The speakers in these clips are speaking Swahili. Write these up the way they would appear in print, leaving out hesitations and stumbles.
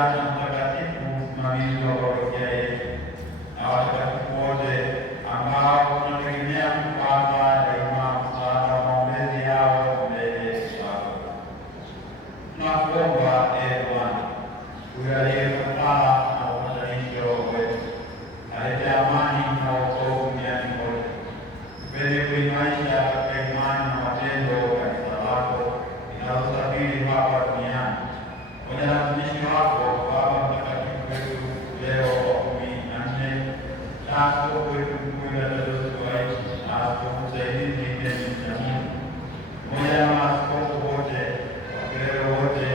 na Mtakatifu msimamizi wa parokia yetu na watakatifu wote ambao tunategemea kupata daima msaada wa maombezi yao mbele zako. Tunakuomba ee Bwana, ujalie kafara na upatanisho wetu, alete amani na wokovu duniani kote, tupende kuimarisha katika imani na matendo kanisa lako linalosafiri hapa duniani, pamoja na mtumishi wako Baba Mtakatifu wetu Leo wa 14 na askofu wetu mkuu Tadeus Ruwa'ichi na askofu msaidizi Denis Nyamundu, pamoja na maaskofu wote, wakilelo wote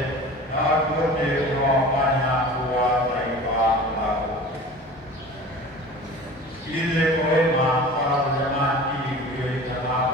na watu wote unaowafanya kuwa taifa lako. Sikilize kwa wema sala za jamani hii uliyoitangaza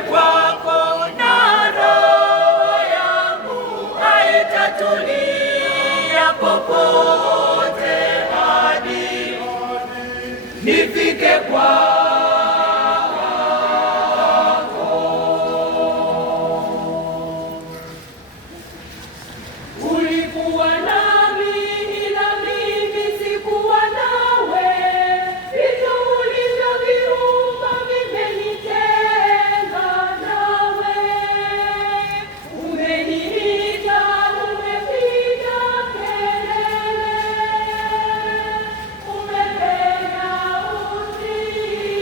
kwako na roho yangu haitatulia popote hadi nifike kwako. Ulikuwa nami ila mimi sikuwa nawe, vitu ulivyoviumba vimenitenga nawe. Umeniita, umepiga kelele, umepenya usiku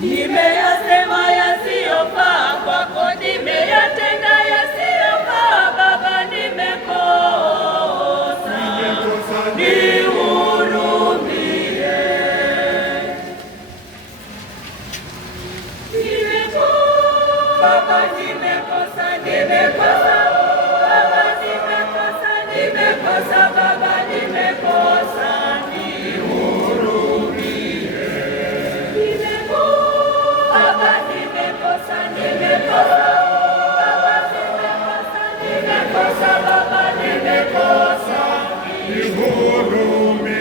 Nimeyasema yasiyofaa kwako, nimeyatenda yasiyofaa Baba, nimekosa, nihurumie. Baba, nimekosa, nimekosa Baba, nimekosa, nimekosa Baba, nimekosa, nihurumie. Baba, nimekosa, nimekosa Baba, nimekosa, nimekosa Baba, nimekosa, nihurumie.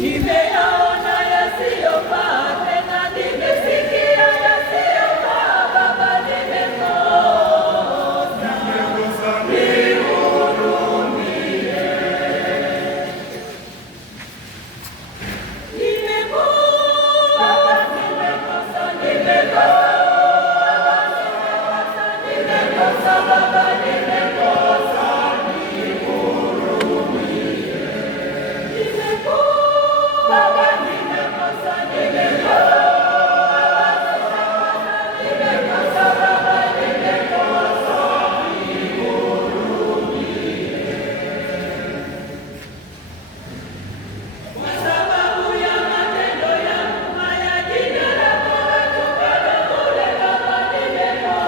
Nimeyaona yasiyofaa, tena nimesikia yasiyofaa Baba, nimekosa, nihurumie. Baba, nimekosa, nimekosa Baba, nimekosa, nimekosa Baba, nimekosa, nihurumie. Baba, nimekosa, nimekosa Baba, nimekosa, nimekosa Baba, nimekosa, nihurumie. Kwa sababu ya matendo yangu maya, jina lako latukana bure Baba, nimekosa,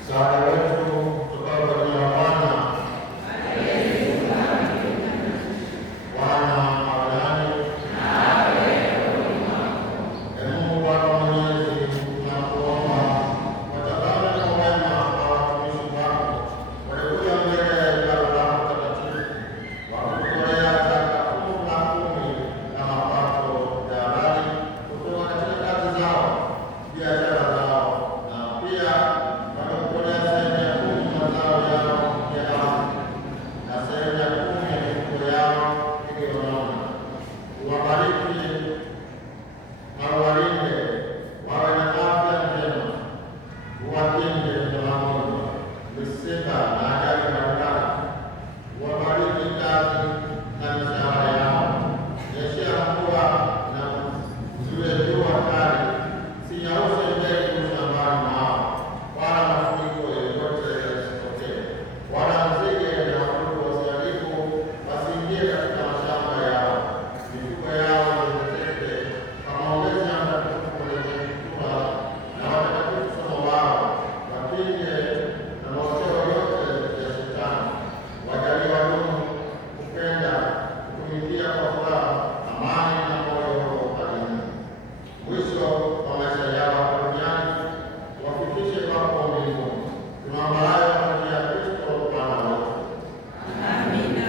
Msaada wetu kutoka kwa jina la Bwana. Bwana awe nanyi. Ee Mungu Baba Mwenyezi, tunakuomba watazame kwa wema watumishi wako waliokuja mbele ya hekalu lako takatifu, wakikutolea zaka fungu la 10 na mapato ya halali kutoka katika kazi zao, biashara zao, na pia wamekutolea sehemu ya 10 mazao yao ya ardhi na sehemu ya 10 ya mifugo yao iliyonona. Uwabariki na uwalinde, wawe na afya njema, uwakinge na magonjwa, misiba na ajali mbalimbali. Uwabariki kazi na mishahara yao, nyeshea mvua na uzuie jua kali, sinyauze mbegu shambani mwao, wala mafuriko yoyote yasitokee, wala nzige na wadudu wasiharibu wasiingie katika mashamba yao. Mifugo yao iongezeke kwa maombezi ya mtakatifu mwenye kutua na watakatifu somo wao, wakinge na maoteo yote ya Shetani. Wajalie wadumu kupenda kutumikia kwa furaha, amani na moyo wa ukarimu. Mwisho wa maisha yao hapa duniani wafikishe kwako mbinguni. Tunaomba hayo kwa njia ya Kristo Bwana wetu. Amina.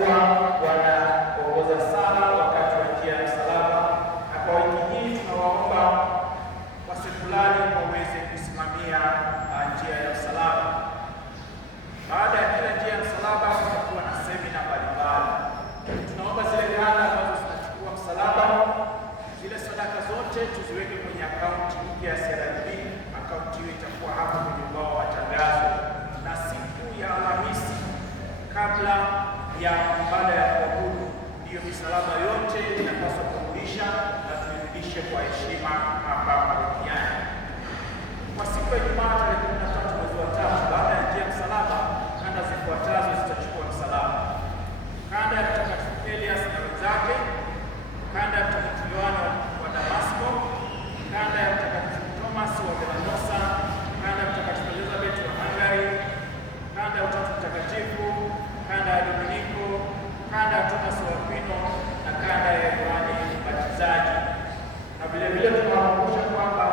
watakuwa wanaongoza sala wakati wa njia ya msalaba, na kwa wiki hii tunawaomba wasekulari waweze kusimamia njia ya msalaba. Baada ya kila njia ya msalaba tutakuwa na semina mbalimbali. Tunaomba zile kanda ambazo zinachukua msalaba, zile sadaka zote tuziweke kwenye akaunti mpya ya CRDB. Akaunti hiyo itakuwa hapo kwenye ubao wa matangazo, na siku ya Alhamisi kabla ya ibada ya kuabudu, ndiyo misalaba yote inapaswa kurudisha na tuirudishe kwa heshima hapa parokiani. Kwa siku ya Ijumaa tarehe 13 mwezi wa 3, baada ya njia ya msalaba, kanda zifuatazo zitachukua msalaba: kanda ya Mtakatifu Elias na wenzake, kanda ya Mtakatifu Yohana wa Damasko, kanda ya Mtakatifu Thomas wa Velanosa, kanda ya Mtakatifu Elizabeth wa Hungary, kanda ya Utatu Mtakatifu, kanda ya Dominiko, kanda ya Thomas wa Aquino na kanda ya Yohane Mbatizaji. Na vile vile tunawakumbusha kwamba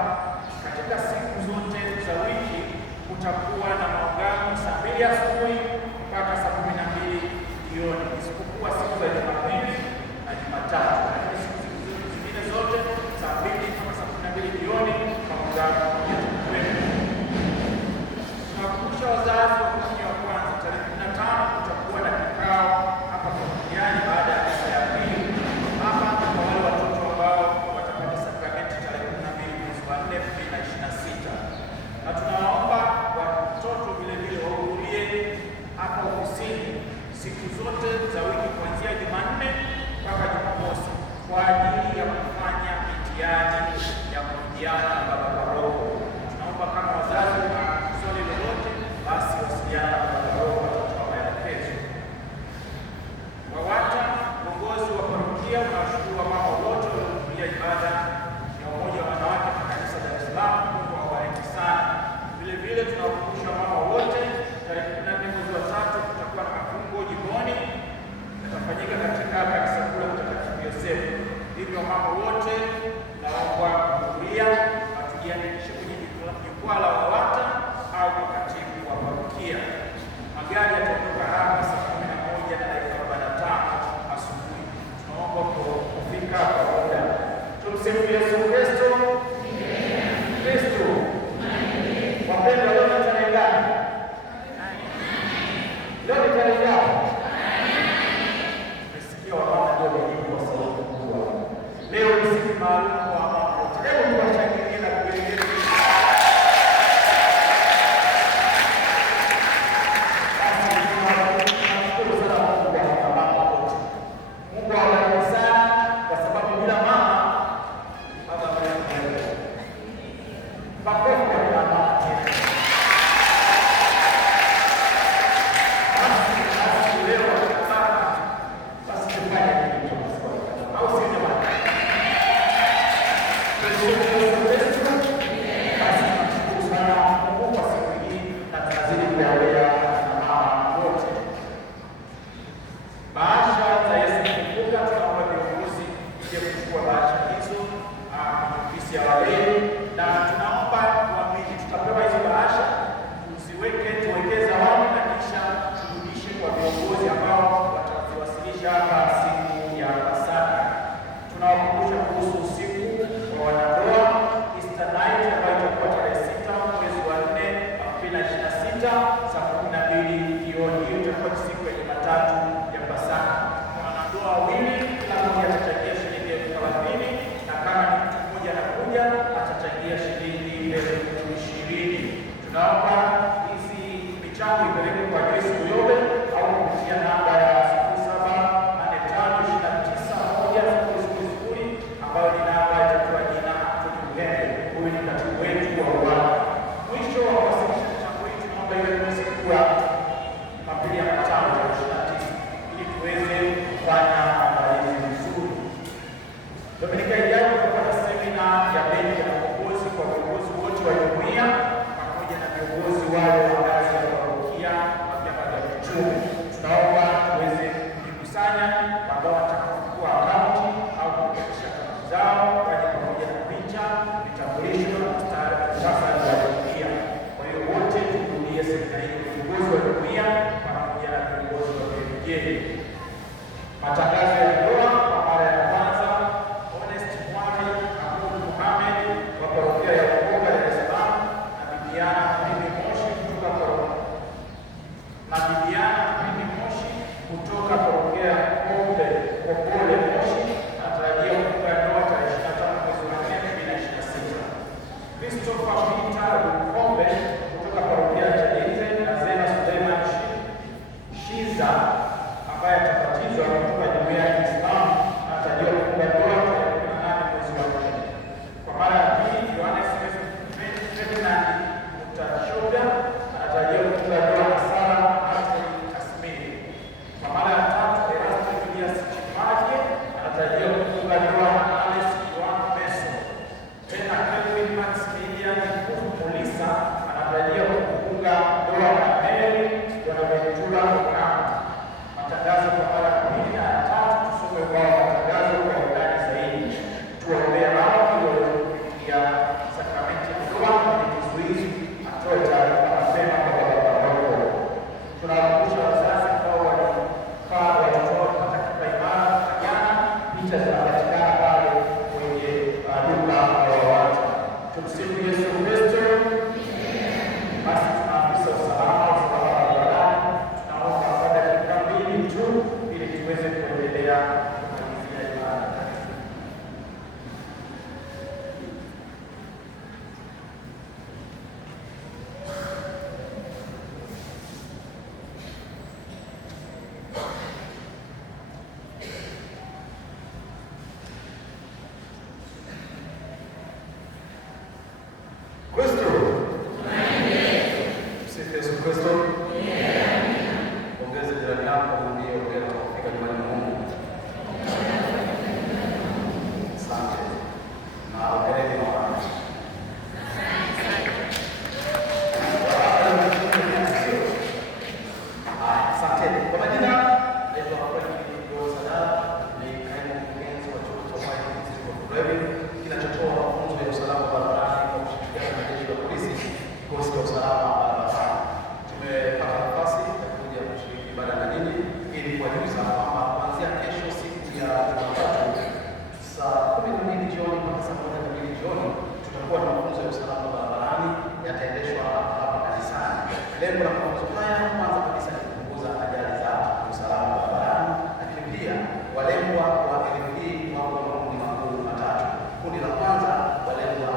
katika siku zote za wiki kutakuwa na maungano saa 2 asubuhi mpaka saa 12 jioni, isipokuwa siku za Jumapili na Jumatatu. Lakini siku zingine zote saa 2 mpaka saa 12 jioni maungano yatakuwepo. Tunawakumbusha wazazi wa Komunyo wa kwanza, tarehe 15 kutakuwa na kikao hapa parokiani baada ya misa ya pili, hapa kwa wale watoto ambao watapata sakramenti tarehe 12 mwezi wa 4 2026. Na tunawaomba watoto vile vile wahudhurie hapa ofisini siku zote za wiki kuanzia Jumanne mpaka Jumamosi kwa ajili ya kufanya mitihani ya kujiana na baba paroko. Tunaomba kama wazazi na swali lolote, basi wasiliana na baba paroko, watatoa maelekezo. WAWATA, uongozi wa parokia, unawashukuru wamama wote waliohudhuria ibada ya umoja wa wanawake wa kanisa Dar es Salaam. Mungu awabariki sana. Vile vile tunawakumbusha mama wote, tarehe 14 mwezi wa 3 kutakuwa na mafungo jimboni, yatafanyika katika kanisa kuu la Mtakatifu Yosefu. Hivyo mama wote naomba kuhudhuria na tujiandikishe kwenye jukwaa la WAWATA au kwa katibu wa parokia. Magari yatatoka hapa saa 11:45 asubuhi. Tunaomba kufika kwa muda. Tumsifu Yesu Kristo. Kristo. Wapendwa, leo ni tarehe ngapi? Leo ni tarehe ngapi? Nasikia wamama ndio wajibu kwa sauti kubwa. Leo ni siku maalum kwa wamama wote. Hebu tuwashangilie na kuelekea. Tunashukuru sana Mungu kwa mama wote. Mungu awabariki sana, kwa sababu bila mama baba mwenyewe. Makofi kwa mama. Dominika ijayo tutakuwa na semina ya beni ya uongozi kwa viongozi wote wa jumuiya pamoja na viongozi wale wa ngazi ya parokia na vyama vya kichungaji. Tunaomba tuweze kujikusanya ambao watachukua akaunti au kuhakikisha akaunti zao waje pamoja na picha, vitambulisho na muhtasari wa jumuiya. Kwa hiyo wote tuhudhurie semina hii, viongozi wa jumuiya pamoja na viongozi wa vijiji. Matangazo ya ndoa kwa mara ya kwanza, Honest Mwali Abdul Mohamed wa parokia ya Ukonga Dar es Salaam na Bibiana Mimi Moshi kutoka parokia ya Kopole Moshi anatarajia kufunga ndoa tarehe 25 mwezi wa 4 2026. Christopher Peter Lukombe kutoka parokia ya Chalinze na Zena Suleiman Shiza ambaye atabatizwa kutoka jumuiya ya Kiislamu anatarajiwa kufunga ndoa tarehe 18 mwezi wa 4. Kwa mara ya pili, Yohanes Ferdinand Mutachoga anatarajiwa kufunga ndoa na Sara Ashley Kasmiri. Kwa mara ya tatu, Erasto Julius Chimaje anatarajiwa kufunga ndoa na Alice Joan Meso. Tena Kelvin Maximilian Mulisa anatarajiwa kufunga ndoa na Mary Bonaventura Okamba. Matangazo kwa mara ya pili na ya tatu, tusome kwa matangazo kwa undani zaidi. Tuwaombea hao waliofikia sakramenti ya ndoa kwenye kizuizi atoe taarifa mapema kwa baba paroko. Tunawakumbusha wazazi ambao walifaa watoto wao kupata kipa imara na jana, picha zinapatikana pale kwenye duka la Wawata. Tumsifu Yesu Kristo. Basi tunaafisa usalama barabarani, tunaomba kwa dakika 2 tu ili tuweze kuendelea kumalizia ibada. Kristo. Msifu Yesu Kristo. Ongeza jirani yako mwambie ongera kwa kufika nyumbani mwa Mungu. Asante. Na ongereni na watu. Asante. Kwa majina naitwa Frank Sadala, ni kaimu mkurugenzi wa chuo cha White Institute of Driving kinachotoa mafunzo ya usalama barabarani kwa kushirikiana na jeshi la polisi, kikosi cha usalama barabarani. Tumepata nafasi ya kuja kushiriki ibada na nyinyi ili kuwajuza kwamba kuanzia kesho siku ya Jumatatu saa 12 jioni mpaka saa 1 kamili jioni tutakuwa na mafunzo ya usalama barabarani yataendeshwa hapa kanisani. Lengo la mafunzo haya kwanza kabisa ni kupunguza ajali za usalama barabarani, lakini pia walengwa wa elimu hii wako makundi makuu matatu. Kundi la kwanza walengwa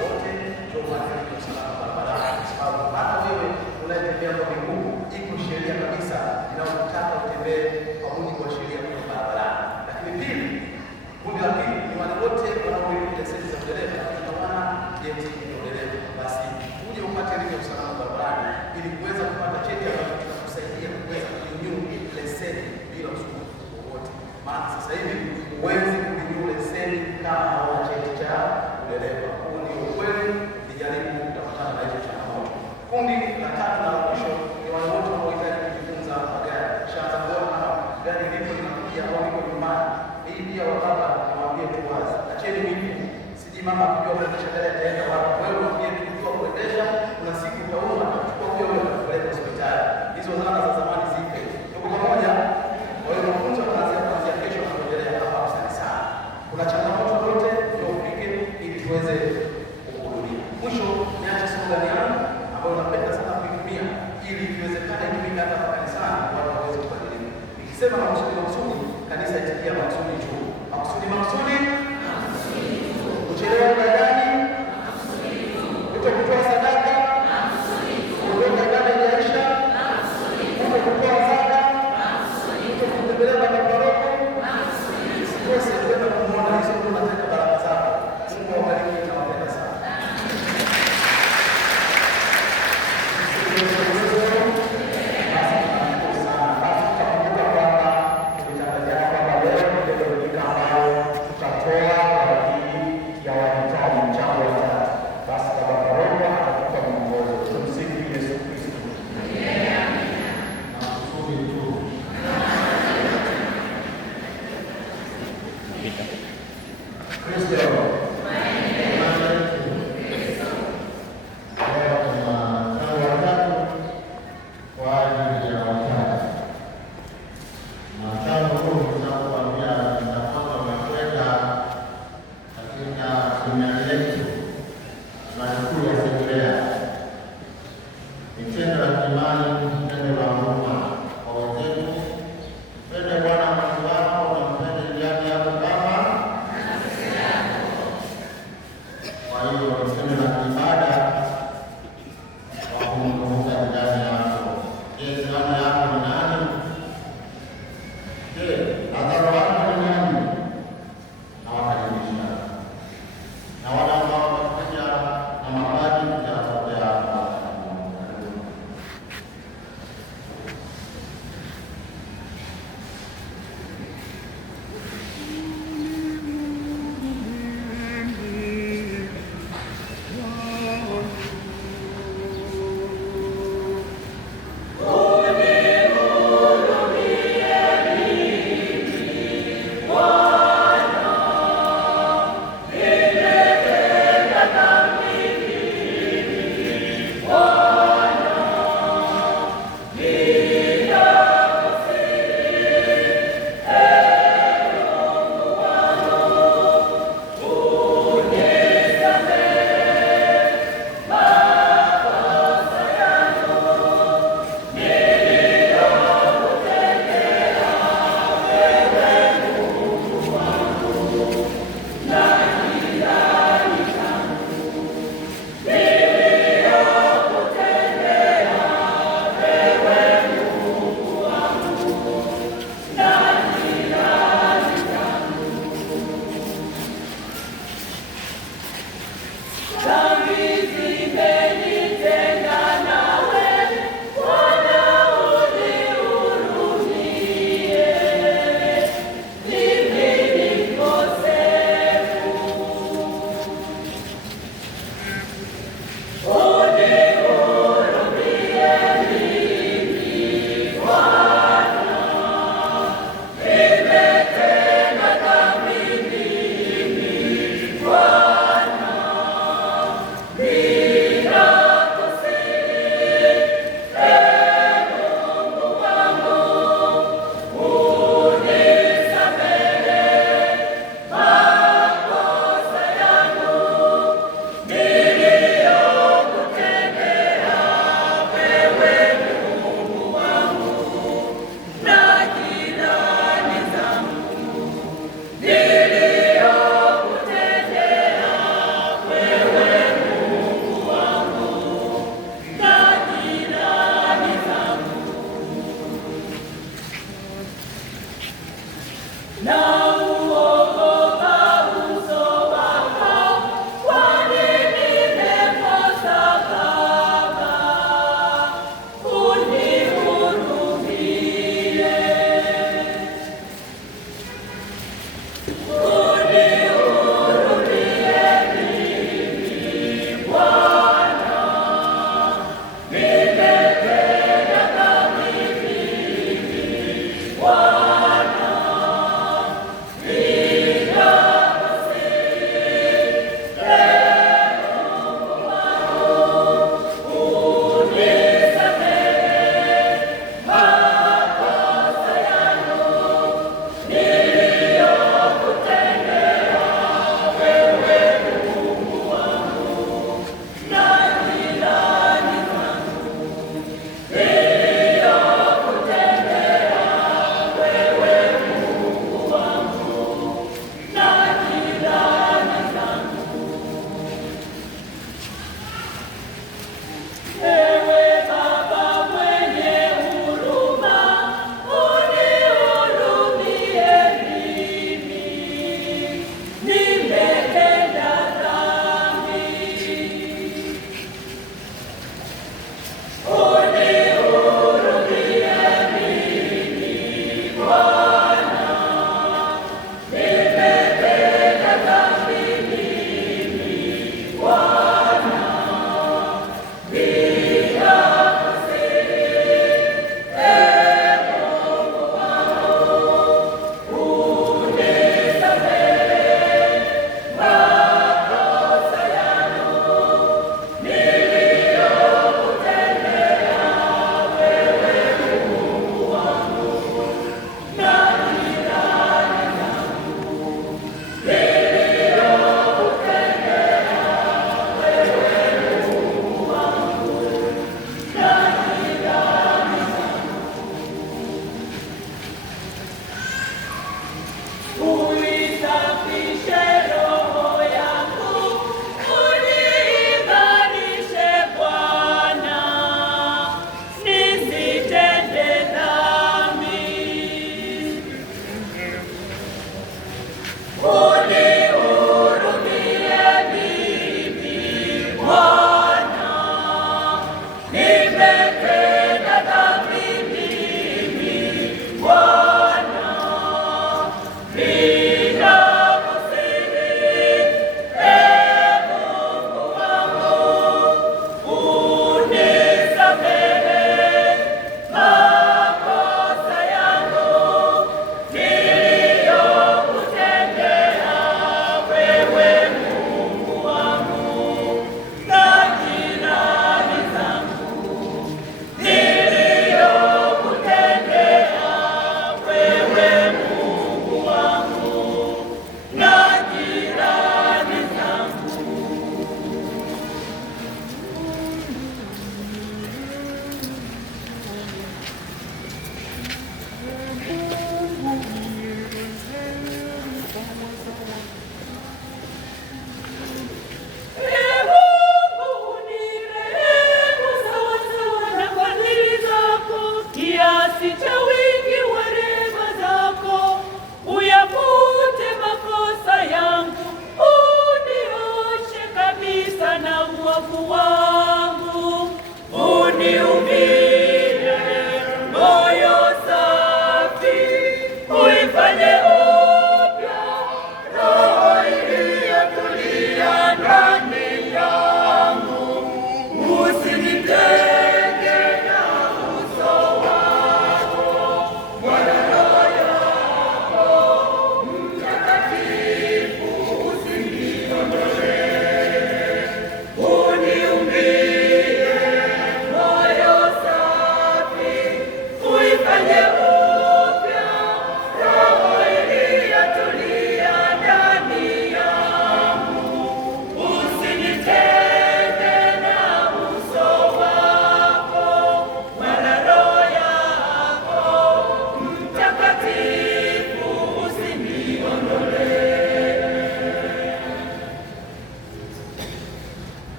wote chombo cha usalama barabarani, kwa sababu hata wewe unayetembea kwa miguu iko sheria kabisa inayokutaka utembee kwa mujibu wa sheria kwenye barabarani. Lakini pili, kundi la pili ni wale wote wanaomiliki leseni za udereva na wana vyeti vya udereva. Basi uje upate elimu ya usalama barabarani ili kuweza kupata cheti ambacho kitakusaidia kuweza kurenew leseni bila usumbufu wowote. Maana sasa hivi huwezi kurenew leseni kama hauna cheti cha udereva. Huu ndio ukweli, nijaribu kutakutana na hizo changamoto. Kundi la tatu na la mwisho ni wale wote wanaohitaji kujifunza magari. Shaanza kuona hapa gari lipo linakuja au liko nyumbani. Hii pia wababa niwaambie tu wazi, acheni mimi siji mama akijua kuendesha gari ataenda wapi. Wewe mwambie tu kujua kuendesha, kuna siku utauma na kuchukua huyo wewe kupeleka hospitali. Hizo zana za zamani zipe. Tuko pamoja. Kwa hiyo mafunzo kuanzia kesho na kuendelea hapa kanisani. Kuna changamoto zote ndio ufike ili tuweze kuhudhuria. Mwisho niache slogan yangu ambayo napenda sana kuitumia ili iwezekane itumike hata kanisani watu waweze kubadilika. Nikisema makusudi, kanisa itakia makusudi tu. Makusudi. Kuchelewa ibadani, kutokutoa sadaka, kuondoka ibada haijaisha, kutokutoa zaka, kutotembelea baba paroko, usikose kwenda kumwona. Hizo ndio nataka baraka zako. Mungu awabariki na wapenda sana. Tutatoa kwa ajili ya wahitaji.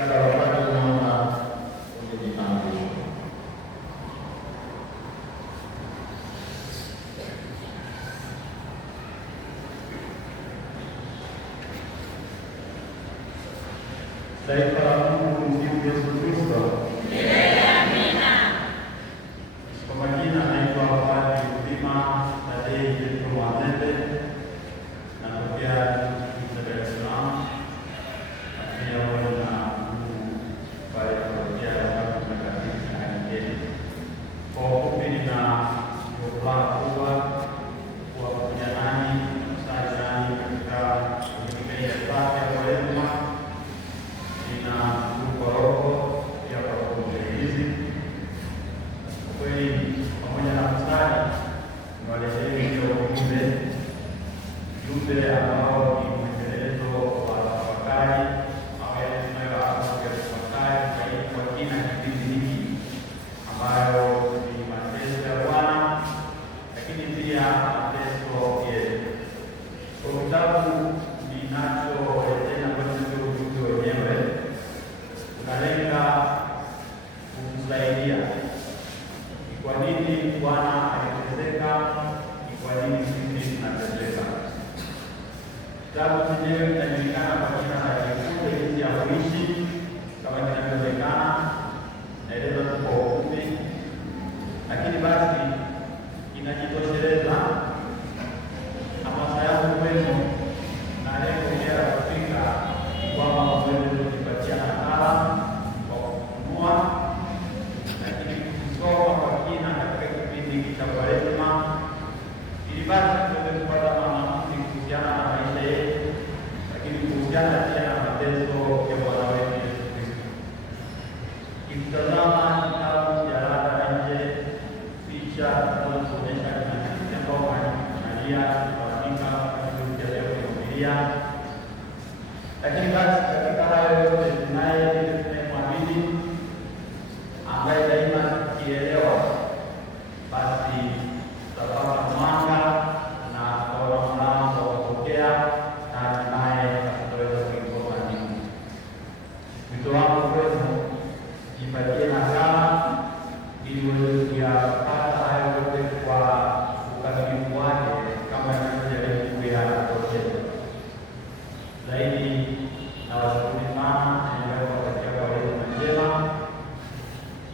Sasa wakati unaona umejitambulisha. Taifa la Mungu, msifu Yesu Kristo. Amina. Kwa majina naitwa Padri Uzima Tadei Petro Mwazembe, natokea Dar es Salaam, na pia wale na pale parokia ya Utatu Mtakatifu Kigeni. Kwa ufupi, nina furaha kubwa kuwa pamoja nanyi kusali nanyi katika kipindi cha Pasaka ya Kwaresma. Nina ndugu wa roho pia kwa kuhubiri. Kwa kweli, pamoja na kusali, niwaleteni hiyo ujumbe ambao ni mwendelezo wa tafakari au yale tunayoanza kuyatafakari zaidi kwa kina kipindi hiki ambayo ni mateso ya Bwana, lakini pia mateso yetu. Kwa kitabu ninacholetea ambacho ndio ujumbe wenyewe unalenga kutusaidia ni kwa nini Bwana aliteseka, ni kwa nini sisi tunateseka. Kitabu chenyewe kinajulikana kwa jina la Jifunze Jinsi ya Kuishi, kama kinavyoonekana, naeleza tu kwa ufupi, lakini basi inajitosheleza. Hamasa yangu kwenu na lengo la kufika kwamba mweze kujipatia nakala kwa kununua, lakini kusoma kwa kina katika kipindi hiki cha Kwaresma, ili basi tuweze kupata maamuzi kuhusiana na maisha yetu, lakini kuhusiana pia na mateso ya Bwana wetu Yesu Kristo. Ukitazama kitabu cha jalada la nje, picha zinazoonyesha kina sisi ambao Maria kuandika katika leo ya Biblia. Lakini basi katika hayo yote tunaye tunayemwamini ambaye daima tukielewa, basi tutapata mwanga na tutaona mlango wa kutokea na hatimaye tutaweza kuisoma dini. Wito wangu kwenu, jipatie nakala ili uweze kuyapata hayo yote kwa ukamilifu wake kama inavyojaribu kuyatokeza. Zaidi na washukuru sana, naendelea kuwatakia Kwaresma njema.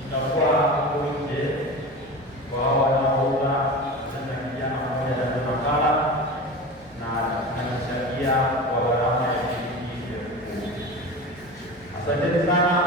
Itakuwa hapo nje kwa hao wanaouza sasa, kijana mmoja na nakala na tunachangia kwa gharama ya shilingi 10,000. Asanteni sana.